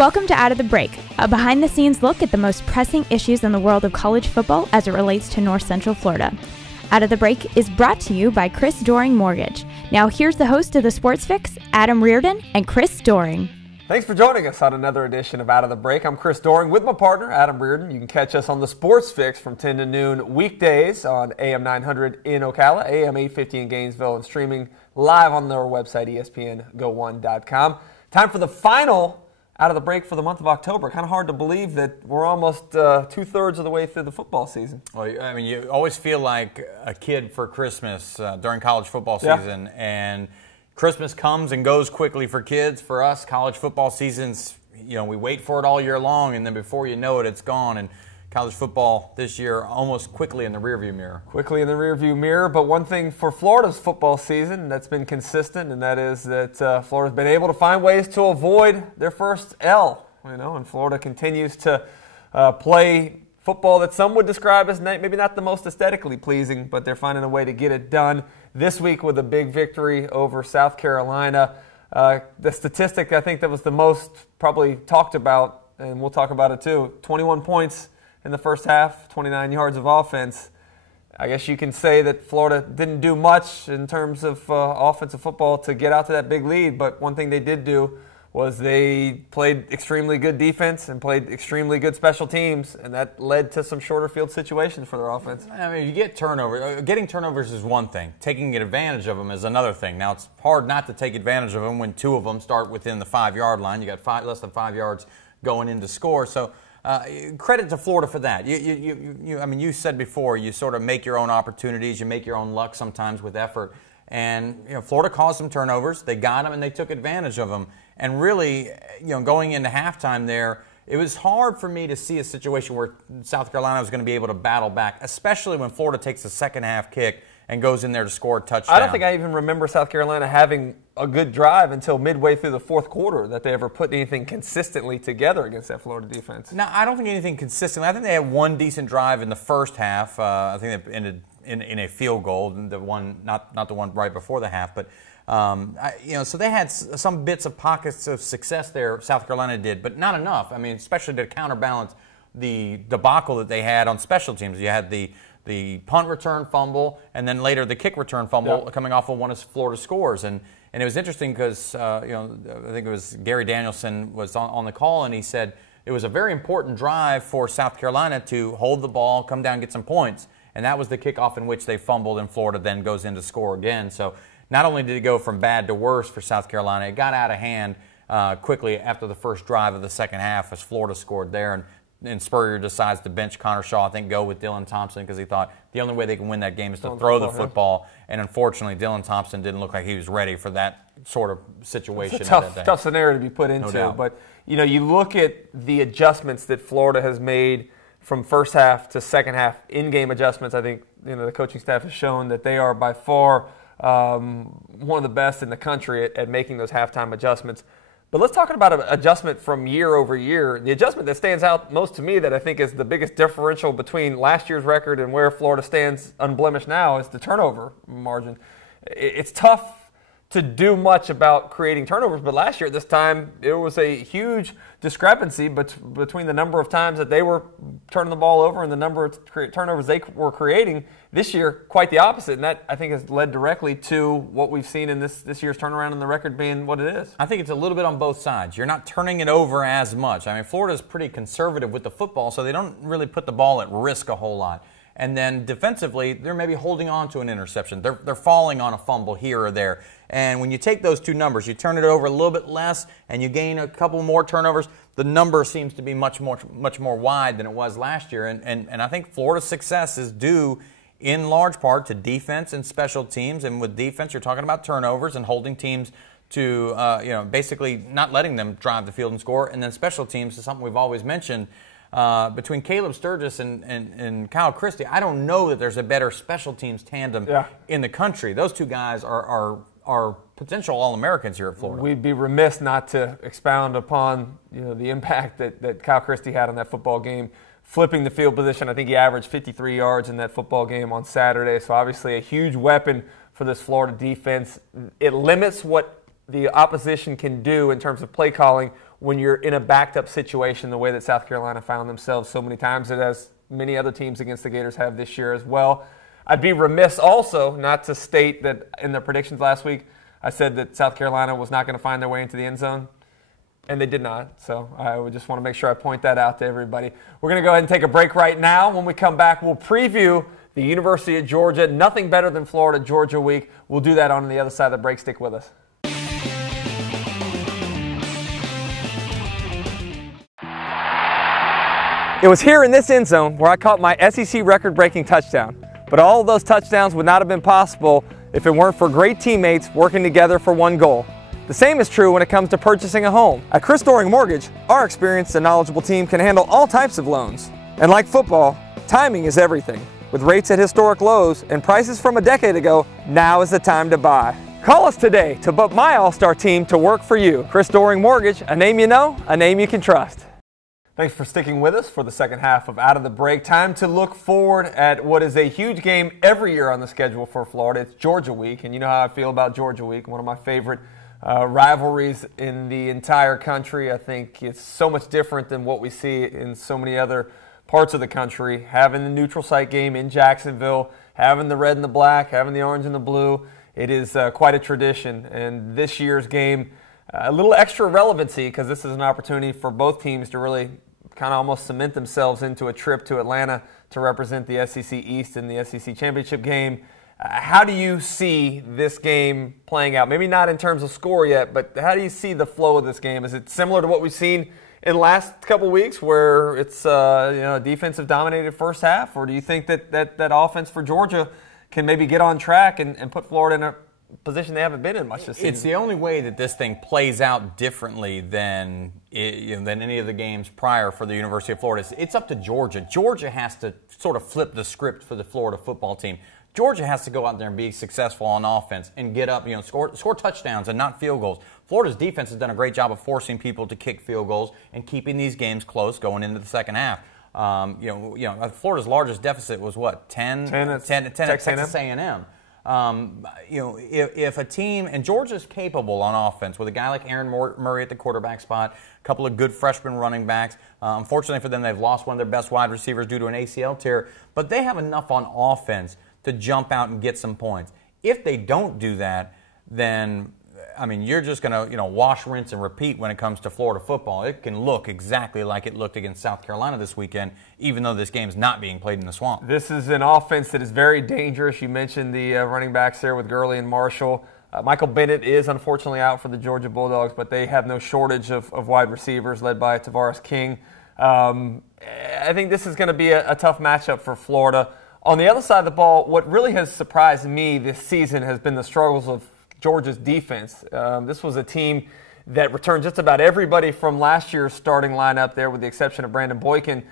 Welcome to Out of the Break, a behind-the-scenes look at the most pressing issues in the world of college football as it relates to North Central Florida. Out of the Break is brought to you by Chris Doering Mortgage. Now here's the host of the Sports Fix, Adam Reardon and Chris Doering. Thanks for joining us on another edition of Out of the Break. I'm Chris Doering with my partner, Adam Reardon. You can catch us on the Sports Fix from 10 to noon weekdays on AM 900 in Ocala, AM 850 in Gainesville, and streaming live on their website, espngo1.com. Time for the final Out of the Break for the month of October. Kind of hard to believe that we're almost two-thirds of the way through the football season. Well, I mean, you always feel like a kid for Christmas during college football season, and Christmas comes and goes quickly for kids. For us, college football seasons, we wait for it all year long, and then before you know it, it's gone. And college football this year almost quickly in the rearview mirror. Quickly in the rearview mirror, but one thing for Florida's football season that's been consistent, and that is that Florida's been able to find ways to avoid their first L. And Florida continues to play football that some would describe as maybe not the most aesthetically pleasing, but they're finding a way to get it done. This week with a big victory over South Carolina. The statistic I think that was the most probably talked about, and we'll talk about it too, 21 points in the first half, 29 yards of offense. I guess you can say that Florida didn't do much in terms of offensive football to get out to that big lead, but one thing they did do was they played extremely good defense and played extremely good special teams, and that led to some shorter field situations for their offense. I mean, you get turnovers. Getting turnovers is one thing. Taking advantage of them is another thing. Now, it's hard not to take advantage of them when two of them start within the 5-yard line. You got less than 5 yards going in to score. So credit to Florida for that. I mean, you said before, you sort of make your own opportunities. You make your own luck sometimes with effort. And Florida caused some turnovers. They got them and they took advantage of them. And really, going into halftime there, it was hard for me to see a situation where South Carolina was going to be able to battle back, especially when Florida takes a second half kick and goes in there to score a touchdown. I don't think I even remember South Carolina having a good drive until midway through the fourth quarter that they ever put anything consistently together against that Florida defense. No, I don't think anything consistently. I think they had one decent drive in the first half. I think they ended in a field goal, the one not the one right before the half, but so they had some bits of pockets of success there. South Carolina did, but not enough. I mean, especially to counterbalance the debacle that they had on special teams. You had the punt return fumble, and then later the kick return fumble coming off of one of Florida's scores. And it was interesting because I think it was Gary Danielson was on the call, and he said it was a very important drive for South Carolina to hold the ball, come down, get some points. And that was the kickoff in which they fumbled, and Florida then goes in to score again. So not only did it go from bad to worse for South Carolina, it got out of hand quickly after the first drive of the second half as Florida scored there. And Spurrier decides to bench Connor Shaw, I think, go with Dylan Thompson because he thought the only way they can win that game is to throw the football. And unfortunately, Dylan Thompson didn't look like he was ready for that sort of situation. It's a tough scenario to be put into. No doubt. But, you look at the adjustments that Florida has made from first half to second half, in-game adjustments. I think the coaching staff has shown that they are by far one of the best in the country at making those halftime adjustments. But let's talk about an adjustment from year over year. The adjustment that stands out most to me that I think is the biggest differential between last year's record and where Florida stands unblemished now is the turnover margin. It's tough to do much about creating turnovers, but last year at this time it was a huge discrepancy between the number of times that they were turning the ball over and the number of turnovers they were creating. This year, quite the opposite, and that I think has led directly to what we've seen in this year's turnaround and the record being what it is. I think it's a little bit on both sides. You're not turning it over as much. I mean, Florida's pretty conservative with the football, so they don't really put the ball at risk a whole lot. And then defensively, they're maybe holding on to an interception. They're falling on a fumble here or there. And when you take those two numbers, you turn it over a little bit less, and you gain a couple more turnovers, the number seems to be much more wide than it was last year. And I think Florida's success is due in large part to defense and special teams. And with defense, you're talking about turnovers and holding teams to, basically not letting them drive the field and score. And then special teams is something we've always mentioned. Between Caleb Sturgis and Kyle Christie, I don't know that there's a better special teams tandem in the country. Those two guys are potential All-Americans here at Florida. We'd be remiss not to expound upon the impact that Kyle Christie had on that football game, flipping the field position. I think he averaged 53 yards in that football game on Saturday, so obviously a huge weapon for this Florida defense. It limits what the opposition can do in terms of play calling when you're in a backed-up situation the way that South Carolina found themselves so many times, as many other teams against the Gators have this year as well. I'd be remiss also not to state that in the predictions last week, I said that South Carolina was not going to find their way into the end zone, and they did not. So I would just want to make sure I point that out to everybody. We're going to go ahead and take a break right now. When we come back, we'll preview the University of Georgia. Nothing better than Florida Georgia week. We'll do that on the other side of the break. Stick with us. It was here in this end zone where I caught my SEC record-breaking touchdown. But all of those touchdowns would not have been possible if it weren't for great teammates working together for one goal. The same is true when it comes to purchasing a home. At Chris Doering Mortgage, our experienced and knowledgeable team can handle all types of loans. And like football, timing is everything. With rates at historic lows and prices from a decade ago, now is the time to buy. Call us today to put my all-star team to work for you. Chris Doering Mortgage, a name you know, a name you can trust. Thanks for sticking with us for the second half of Out of the Break. Time to look forward at what is a huge game every year on the schedule for Florida. It's Georgia Week, and you know how I feel about Georgia Week, one of my favorite rivalries in the entire country. I think it's so much different than what we see in so many other parts of the country. Having the neutral site game in Jacksonville, having the red and the black, having the orange and the blue, it is quite a tradition. And this year's game, a little extra relevancy because this is an opportunity for both teams to really kind of almost cement themselves into a trip to Atlanta to represent the SEC East in the SEC Championship game. How do you see this game playing out? Maybe not in terms of score yet, but how do you see the flow of this game? Is it similar to what we've seen in the last couple of weeks where it's a defensive-dominated first half, or do you think that offense for Georgia can maybe get on track and put Florida in a position they haven't been in much this season? It's the only way that this thing plays out differently than any of the games prior for the University of Florida. It's up to Georgia. Georgia has to sort of flip the script for the Florida football team. Georgia has to go out there and be successful on offense and get up, score touchdowns and not field goals. Florida's defense has done a great job of forcing people to kick field goals and keeping these games close going into the second half. Florida's largest deficit was what, 10 at Texas A&M. If a team, and Georgia's capable on offense with a guy like Aaron Murray at the quarterback spot, a couple of good freshman running backs. Unfortunately for them, they've lost one of their best wide receivers due to an ACL tear, but they have enough on offense to jump out and get some points. If they don't do that, then you're just going to wash, rinse, and repeat when it comes to Florida football. It can look exactly like it looked against South Carolina this weekend, even though this game's not being played in the Swamp. This is an offense that is very dangerous. You mentioned the running backs there with Gurley and Marshall. Michael Bennett is unfortunately out for the Georgia Bulldogs, but they have no shortage of wide receivers led by Tavares King. I think this is going to be a tough matchup for Florida. On the other side of the ball, what really has surprised me this season has been the struggles of Georgia's defense. This was a team that returned just about everybody from last year's starting lineup there with the exception of Brandon Boykin.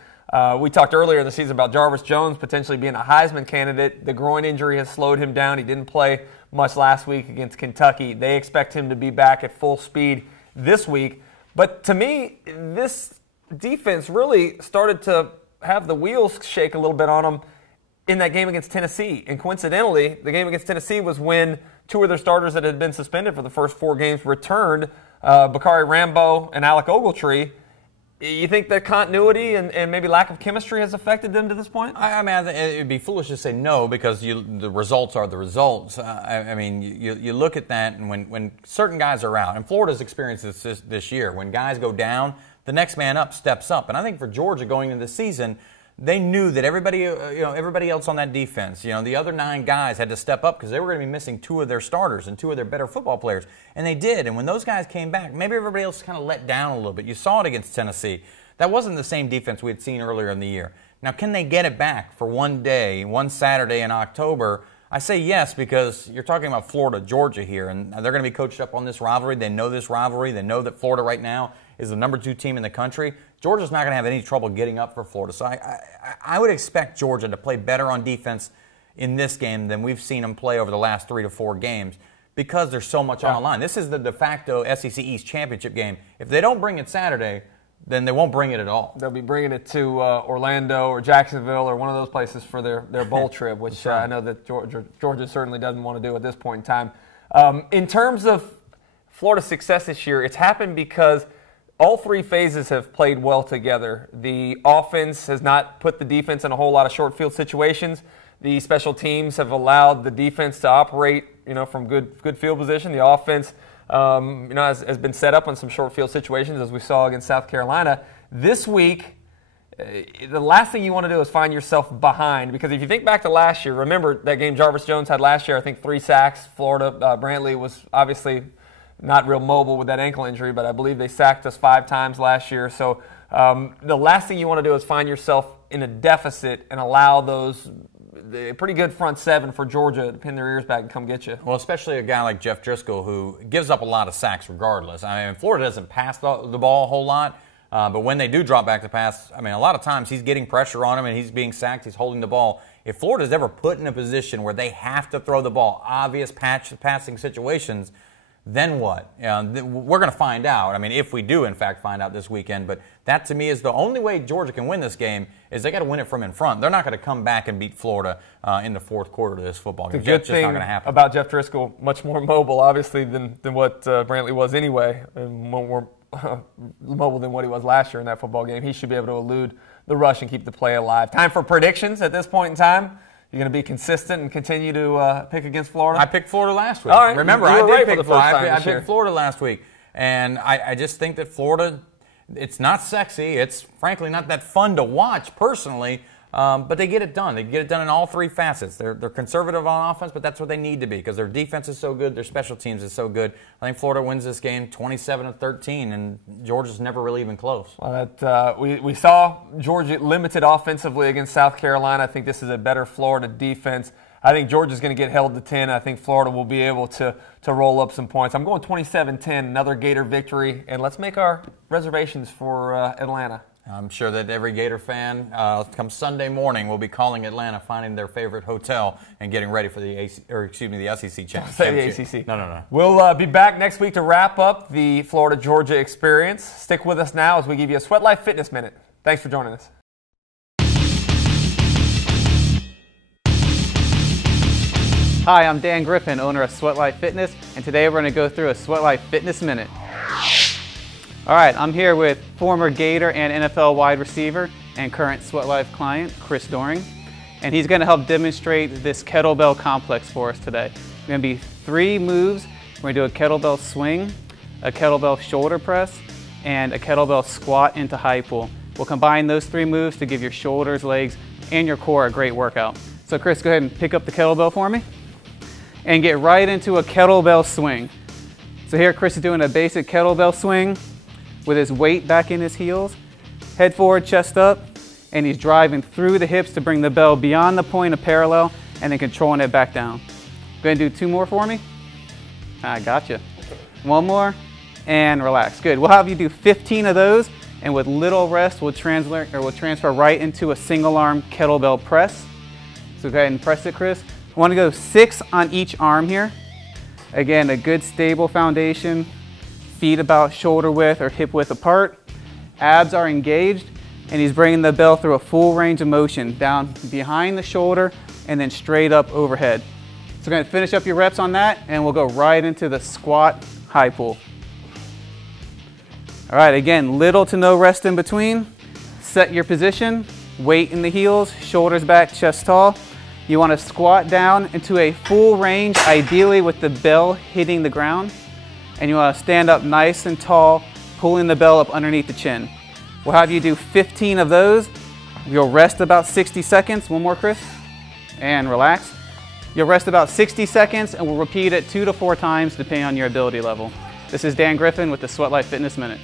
We talked earlier in the season about Jarvis Jones potentially being a Heisman candidate. The groin injury has slowed him down. He didn't play much last week against Kentucky. They expect him to be back at full speed this week. But to me, this defense really started to have the wheels shake a little bit on them in that game against Tennessee. And coincidentally, the game against Tennessee was when two of their starters that had been suspended for the first four games returned, Bakari Rambo and Alec Ogletree. You think that continuity and maybe lack of chemistry has affected them to this point? I think it would be foolish to say no because the results are the results. You look at that, and when certain guys are out, and Florida's experienced this year, when guys go down, the next man up steps up. And I think for Georgia going into the season, they knew that everybody else on that defense, the other 9 guys had to step up because they were going to be missing 2 of their starters and 2 of their better football players. And they did. And when those guys came back, maybe everybody else kind of let down a little bit. You saw it against Tennessee. That wasn't the same defense we had seen earlier in the year. Now, can they get it back for one day, one Saturday in October? I say yes because you're talking about Florida, Georgia here, and they're going to be coached up on this rivalry. They know this rivalry. They know that Florida right now is the number 2 team in the country. Georgia's not going to have any trouble getting up for Florida. So I would expect Georgia to play better on defense in this game than we've seen them play over the last 3 to 4 games because there's so much on the line. This is the de facto SEC East championship game. If they don't bring it Saturday, then they won't bring it at all. They'll be bringing it to Orlando or Jacksonville or one of those places for their bowl trip, which I know that Georgia certainly doesn't want to do at this point in time. In terms of Florida's success this year, it's happened because all three phases have played well together. The offense has not put the defense in a whole lot of short field situations. The special teams have allowed the defense to operate, from good field position. The offense, has been set up on some short field situations, as we saw against South Carolina. This week, the last thing you want to do is find yourself behind, because if you think back to last year, remember that game Jarvis Jones had last year, I think 3 sacks. Florida, Brantley was obviously not real mobile with that ankle injury, but I believe they sacked us 5 times last year. So the last thing you want to do is find yourself in a deficit and allow the pretty good front 7 for Georgia to pin their ears back and come get you. Well, especially a guy like Jeff Driscoll, who gives up a lot of sacks regardless. I mean, Florida doesn't pass the ball a whole lot, but when they do drop back to pass, a lot of times he's getting pressure on him and he's being sacked, he's holding the ball. If Florida's ever put in a position where they have to throw the ball, obvious passing situations, then what? We're going to find out. If we do, in fact, find out this weekend. But that, to me, is the only way Georgia can win this game is they got to win it from in front. They're not going to come back and beat Florida in the fourth quarter of this football game. The good thing about Jeff Driscoll, much more mobile, obviously, than what Brantley was anyway, and more mobile than what he was last year in that football game. He should be able to elude the rush and keep the play alive. Time for predictions at this point in time. You're going to be consistent and continue to pick against Florida? I picked Florida last week. All right. Remember, I did pick Florida. I picked Florida last week. And I just think that Florida, it's not sexy. It's, frankly, not that fun to watch personally. But they get it done. They get it done in all 3 facets. They're conservative on offense, but that's what they need to be because their defense is so good, their special teams is so good. I think Florida wins this game 27-13, and Georgia's never really even close. Well, we saw Georgia limited offensively against South Carolina. I think this is a better Florida defense. I think Georgia's going to get held to 10. I think Florida will be able to roll up some points. I'm going 27-10, another Gator victory, and let's make our reservations for Atlanta. I'm sure that every Gator fan, come Sunday morning, will be calling Atlanta, finding their favorite hotel, and getting ready for the SEC championship. Say the ACC. No. We'll be back next week to wrap up the Florida-Georgia experience. Stick with us now as we give you a Sweat Life Fitness Minute. Thanks for joining us. Hi, I'm Dan Griffin, owner of Sweat Life Fitness, and today we're going to go through a Sweat Life Fitness Minute. All right, I'm here with former Gator and NFL wide receiver and current Sweat Life client, Chris Doering, and he's going to help demonstrate this kettlebell complex for us today. It's going to be 3 moves. We're going to do a kettlebell swing, a kettlebell shoulder press, and a kettlebell squat into high pull. We'll combine those 3 moves to give your shoulders, legs, and your core a great workout. So Chris, go ahead and pick up the kettlebell for me and get right into a kettlebell swing. So here Chris is doing a basic kettlebell swing with his weight back in his heels, head forward, chest up, and he's driving through the hips to bring the bell beyond the point of parallel and then controlling it back down. Go ahead and do 2 more for me. I gotcha. 1 more, and relax. Good. We'll have you do 15 of those, and with little rest, we'll transfer right into a single arm kettlebell press. So go ahead and press it, Chris. I want to go 6 on each arm here. Again, a good stable foundation. Feet about shoulder width or hip width apart. Abs are engaged, and he's bringing the bell through a full range of motion down behind the shoulder and then straight up overhead. So we're going to finish up your reps on that, and we'll go right into the squat high pull. All right, again, little to no rest in between. Set your position, weight in the heels, shoulders back, chest tall. You want to squat down into a full range, ideally with the bell hitting the ground. And you want to stand up nice and tall, pulling the bell up underneath the chin. We'll have you do 15 of those. You'll rest about 60 seconds. 1 more, Chris. And relax. You'll rest about 60 seconds, and we'll repeat it 2 to 4 times depending on your ability level. This is Dan Griffin with the Sweat Life Fitness Minute.